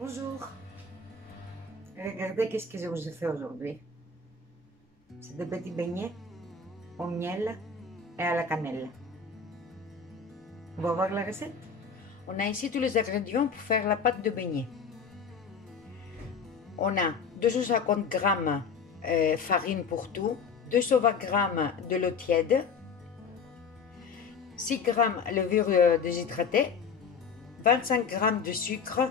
Bonjour. Regardez qu'est-ce que je vous ai fait aujourd'hui. C'est des petits beignets au miel et à la cannelle. On va voir la recette. On a ici tous les ingrédients pour faire la pâte de beignet. On a 250 g farine pour tout, 220 g de l'eau tiède, 6 g levure déshydratée, 25 g de sucre,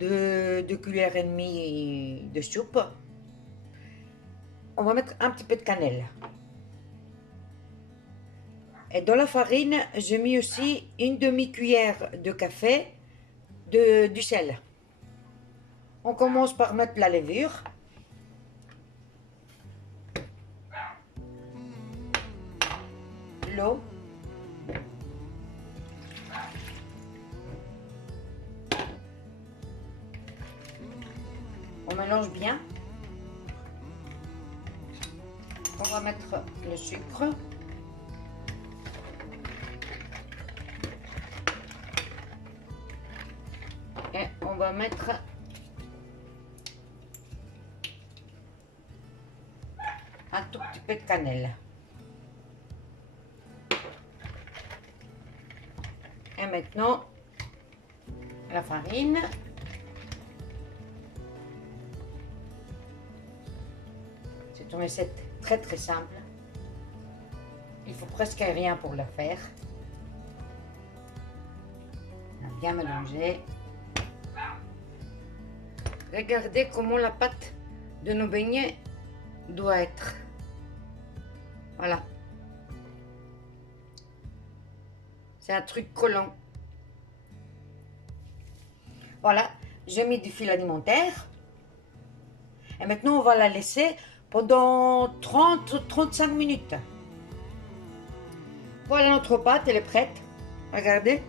2 cuillères et demie de soupe. On va mettre un petit peu de cannelle. Et dans la farine, j'ai mis aussi une demi-cuillère de café du sel. On commence par mettre la levure. L'eau. On mélange bien. On va mettre le sucre. Et on va mettre un tout petit peu de cannelle. Et maintenant, la farine. C'est une recette très simple. Il faut presque rien pour la faire. On a bien mélangé. Regardez comment la pâte de nos beignets doit être. Voilà. C'est un truc collant. Voilà, j'ai mis du fil alimentaire. Et maintenant, on va la laisser pendant 30-35 minutes. Voilà, notre pâte, elle est prête. Regardez.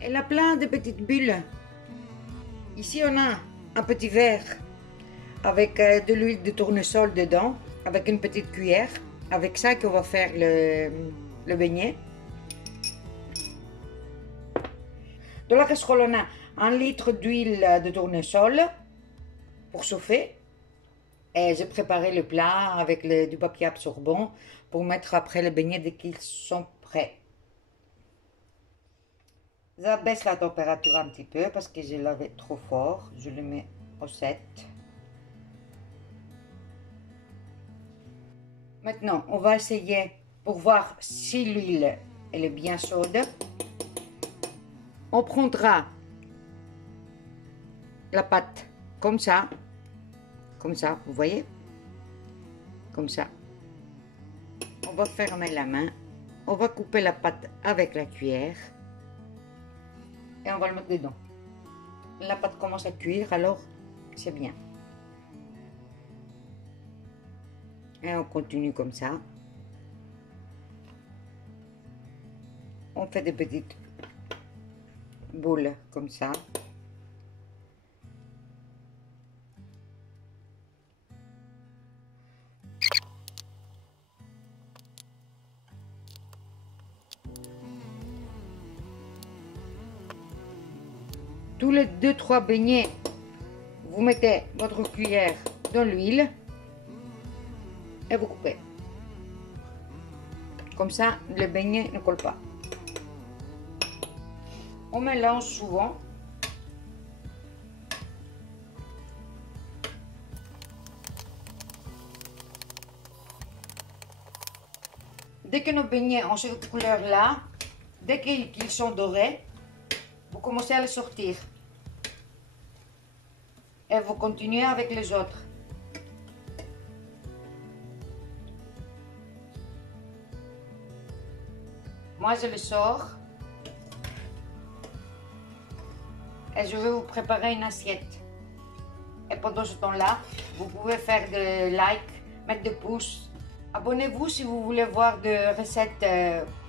Elle a plein de petites bulles. Ici, on a un petit verre avec de l'huile de tournesol dedans, avec une petite cuillère. Avec ça qu'on va faire le beignet. Dans la casserole, on a 1 litre d'huile de tournesol pour chauffer. Et j'ai préparé le plat avec du papier absorbant pour mettre après les beignets dès qu'ils sont prêts. J'abaisse la température un petit peu parce que je l'avais trop fort. Je le mets au 7. Maintenant, on va essayer pour voir si l'huile elle est bien chaude. On prendra la pâte comme ça, vous voyez, comme ça. On va fermer la main, on va couper la pâte avec la cuillère et on va le mettre dedans. La pâte commence à cuire, alors c'est bien. Et on continue comme ça. On fait des petites boules comme ça. Tous les 2-3 beignets, vous mettez votre cuillère dans l'huile et vous coupez. Comme ça, le beignet ne colle pas. On mélange souvent. Dès que nos beignets ont cette couleur-là, dès qu'ils sont dorés, vous commencez à les sortir. Et vous continuez avec les autres. Moi, je les sors. Et je vais vous préparer une assiette. Et pendant ce temps-là, vous pouvez faire des likes, mettre des pouces. Abonnez-vous si vous voulez voir des recettes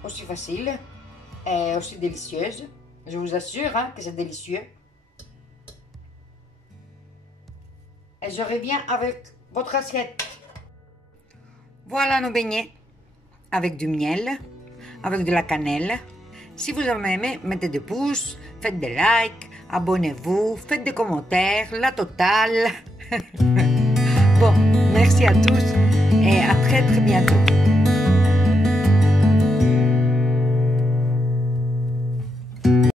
aussi faciles et aussi délicieuses. Je vous assure que c'est délicieux. Et je reviens avec votre assiette. Voilà nos beignets. Avec du miel, avec de la cannelle. Si vous avez aimé, mettez des pouces, faites des likes, abonnez-vous, faites des commentaires, la totale. Bon, merci à tous et à très très bientôt.